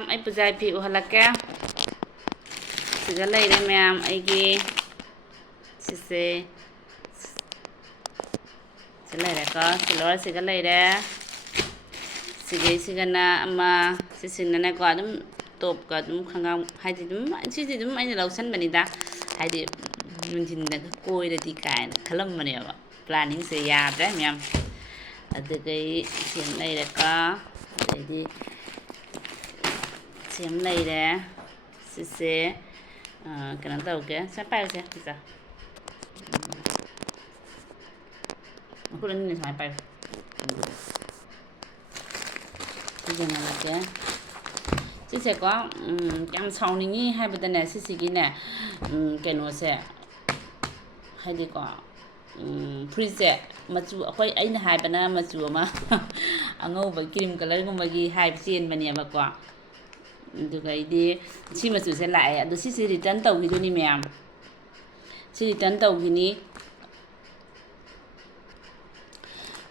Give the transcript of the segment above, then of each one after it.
ꯃꯌꯥꯝ ꯑꯩ ꯄꯨꯖꯥꯏ ꯐꯤ ꯎꯍꯜꯂꯛꯀꯦ ꯁꯤꯗ ꯂꯩꯔꯦ ꯃꯌꯥꯝ ꯑꯩꯒꯤ ꯁꯤꯁꯦ ꯁꯤ ꯂꯩꯔꯦꯀꯣ ꯁꯤꯂꯣꯔꯁꯤꯒ ꯂꯩꯔꯦ ꯁꯤꯒꯩꯁꯤꯒꯅ ꯑꯃ ꯁꯤꯁꯤꯅꯅꯦꯀꯣ ꯑꯗꯨꯝ ꯇꯣꯞꯀ ꯑꯗꯨꯝ ꯈꯪꯒꯥꯎ ꯍꯥꯏꯗꯤ ꯑꯗꯨꯝ ꯁꯤꯗꯤ ꯑꯗꯨꯝ ꯑꯩꯅ ꯂꯧꯁꯟꯕꯅꯤꯗ ꯍꯥꯏꯗꯤ ꯅꯨꯡꯊꯤꯟꯗꯒ ꯀꯣꯏꯔꯗꯤ ꯀꯥꯏꯅ ꯈꯜꯂꯝꯕꯅꯦꯕ ꯄ꯭ꯂꯥꯅꯤꯡꯁꯦ ꯌꯥꯗ꯭ꯔꯦ ꯃꯌꯥꯝ ꯑꯗꯨꯗꯩ ꯁꯤ ꯑꯃ ꯂꯩꯔꯦꯀꯣ ꯑꯗꯩꯗꯤ ꯁꯤ ꯑꯃ ꯂꯩꯔꯦ ꯁꯤꯁꯦ ꯀꯩꯅꯣ ꯇꯧꯒꯦ ꯁꯦ ꯄꯥꯏꯌꯨꯁꯦ ꯄꯤꯖꯥ ꯃꯈꯨꯠ ꯑꯅꯤꯅ ꯁꯨꯃꯥꯏꯅ ꯄꯥꯏꯌꯨ ꯁꯤꯖꯤꯟꯅꯔꯒꯦ ꯁꯤꯁꯦꯀꯣ ꯌꯥꯝ ꯁꯥꯎꯅꯤꯡꯉꯤ ꯍꯥꯏꯕꯗꯅꯦ ꯁꯤꯁꯤꯒꯤꯅꯦ ꯀꯩꯅꯣꯁꯦ ꯍꯥꯏꯗꯤꯀꯣ ꯐꯨꯔꯤꯠꯁꯦ ꯃꯆꯨ ꯑꯩꯅ ꯍꯥꯏꯕꯅ ꯃꯆꯨ ꯑꯃ ꯑꯉꯧꯕ ꯀ꯭ꯔꯤꯝ ꯀꯂꯔꯒꯨꯝꯕꯒꯤ ꯍꯥꯏꯕ ꯆꯦꯟꯕꯅꯦꯕꯀꯣ ꯑꯗꯨꯒ ꯑꯩꯗꯤ ꯁꯤ ꯃꯆꯨꯁꯦ ꯂꯥꯛꯑꯦ ꯑꯗꯣ ꯁꯤꯁꯦ ꯔꯤꯇꯔꯟ ꯇꯧꯈꯤꯗꯣꯏꯅꯤ ꯃꯌꯥꯝ ꯁꯤ ꯔꯤꯇꯔꯟ ꯇꯧꯈꯤꯅꯤ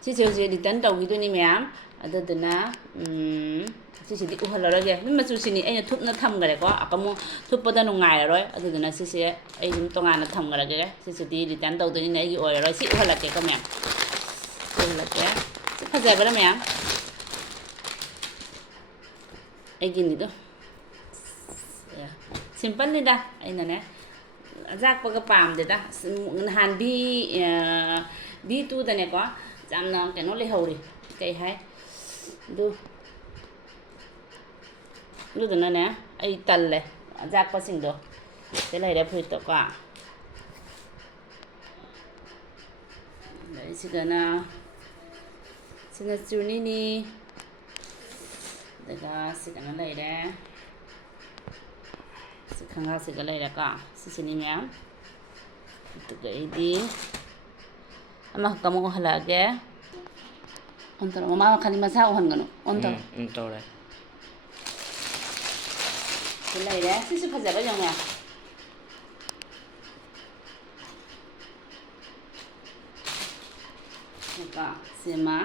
ꯁꯤꯁꯦ ꯍꯧꯖꯤꯛ ꯔꯤꯇꯔꯟ ꯇꯧꯈꯤꯗꯣꯏꯅꯤ ꯃꯌꯥꯝ ꯑꯗꯨꯗꯨꯅ ꯁꯤꯁꯤꯗꯤ ꯎꯍꯜꯂꯔꯣꯏꯒꯦ ꯑꯗꯨꯝ ꯃꯆꯨꯁꯤꯅꯤ ꯑꯩꯅ ꯊꯨꯞꯅ ꯊꯝꯈ꯭ꯔꯦꯀꯣ ꯑꯃꯨꯛ ꯊꯨꯞꯄꯗ ꯅꯨꯡꯉꯥꯏꯔꯔꯣꯏ ꯑꯗꯨꯗꯨꯅ ꯁꯤꯁꯦ ꯑꯩ ꯑꯗꯨꯝ ꯇꯣꯉꯥꯟꯅ ꯊꯝꯈ꯭ꯔꯒꯦ ꯁꯤꯁꯤꯗꯤ ꯔꯤꯇꯔꯟ ꯇꯧꯗꯣꯏꯅꯤꯅ ꯑꯩꯒꯤ ꯑꯣꯏꯔꯔꯣꯏ ꯁꯤ ꯎꯍꯜꯂꯛꯀꯦꯀꯣ ꯃꯌꯥꯝ ꯎꯍꯜꯂꯛꯀꯦ ꯁꯤ ꯐꯖꯕ꯭ꯔꯥ ꯃꯌꯥꯝ ꯑꯩꯒꯤꯅꯤꯗꯣ ꯁꯤꯝꯄꯜꯅꯤꯗ ꯑꯩꯅꯅꯦ ꯑꯖꯥꯛꯄꯒ ꯄꯥꯝꯗꯦꯗ ꯅꯍꯥꯟ V2ꯗꯅꯦꯀꯣ ꯌꯥꯝꯅ ꯀꯩꯅꯣ ꯂꯩꯍꯧꯔꯤ ꯀꯩ ꯍꯥꯏ ꯑꯗꯨꯗꯨꯅꯅꯦ ꯑꯩ ꯇꯜꯂꯦ ꯑꯖꯥꯛꯄꯁꯤꯡꯗꯣ ꯁꯤ ꯂꯩꯔꯦ ꯐꯨꯔꯤꯠꯇꯣꯀꯣ ꯑꯗꯩ ꯁꯤꯅ ꯆꯨꯅꯤꯅꯤ ꯑꯗꯨꯒ ꯁꯤ ꯀꯩꯅꯣ ꯂꯩꯔꯦ ꯁꯤ ꯈꯪꯒꯥꯎꯁꯤꯒ ꯂꯩꯔꯦꯀꯣ ꯁꯤꯁꯤꯅꯤ ꯃꯌꯥꯝ ꯑꯗꯨꯒ ꯑꯩꯗꯤ ꯑꯃꯈꯛꯇ ꯑꯃꯨꯛ ꯎꯍꯜꯂꯛꯑꯒꯦ ꯑꯣꯟ ꯇꯧꯔꯣ ꯃꯃꯥ ꯃꯈꯥꯗꯤ ꯃꯁꯥ ꯎꯍꯟꯒꯅꯨ ꯑꯣꯟ ꯇꯧꯔꯣ ꯇꯧꯔꯦ ꯁꯤ ꯂꯩꯔꯦ ꯁꯤꯁꯨ ꯐꯖꯕ ꯌꯦꯡꯉꯣ ꯀꯣ ꯁꯤꯃ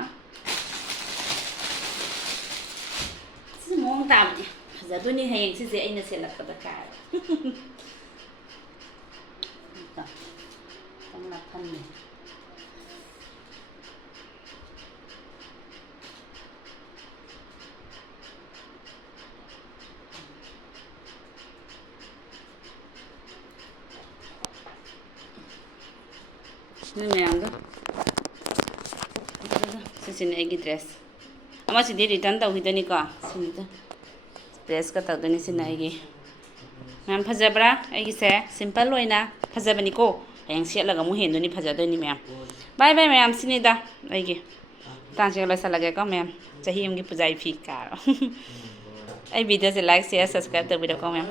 ꯁꯤꯁꯨ ꯃꯑꯣꯡ ꯇꯥꯕꯅꯤ ꯐꯖꯗꯣꯏꯅꯤ ꯍꯌꯦꯡ ꯁꯤꯁꯦ ꯑꯩꯅ ꯁꯦꯠꯂꯛꯄꯗ ꯀꯥꯏ ꯊꯝꯃꯦ ꯅꯣꯏ ꯃꯌꯥꯝꯗꯣ ꯁꯤꯁꯤꯅꯤ ꯑꯩꯒꯤ ꯗ꯭ꯔꯦꯁ ꯑꯃꯁꯤꯗꯤ ꯔꯤꯇꯔꯟ ꯇꯧꯈꯤꯗꯣꯏꯅꯤꯀꯣ ꯁꯤꯅꯤꯗ ꯄ꯭ꯔꯦꯁꯀ ꯇꯧꯗꯣꯏꯅꯤ ꯁꯤꯅ ꯑꯩꯒꯤ ꯃꯌꯥꯝ ꯐꯖꯕ꯭ꯔꯥ ꯑꯩꯒꯤꯁꯦ ꯁꯤꯝꯄꯜ ꯑꯣꯏꯅ ꯐꯖꯕꯅꯤꯀꯣ ꯍꯌꯦꯡ ꯁꯦꯠꯂꯒ ꯑꯃꯨꯛ ꯍꯦꯟꯗꯣꯏꯅꯤ ꯐꯖꯗꯣꯏꯅꯤ ꯃꯌꯥꯝ ꯕꯥꯏ ꯕꯥꯏ ꯃꯌꯥꯝ ꯁꯤꯅꯤꯗ ꯑꯩꯒꯤ ꯃꯇꯥꯡꯁꯤꯒ ꯂꯣꯏꯁꯤꯜꯂꯒꯦꯀꯣ ꯃꯌꯥꯝ ꯆꯍꯤ ꯑꯃꯒꯤ ꯄꯨꯖꯥꯏ ꯐꯤ ꯀꯥꯔꯣ ꯑꯩ ꯚꯤꯗꯤꯑꯣꯁꯦ ꯂꯥꯏꯛ ꯁꯤꯌꯔ ꯁꯕꯁꯀ꯭ꯔꯥꯏꯕ ꯇꯧꯕꯤꯔꯣꯀꯣ ꯃꯌꯥꯝ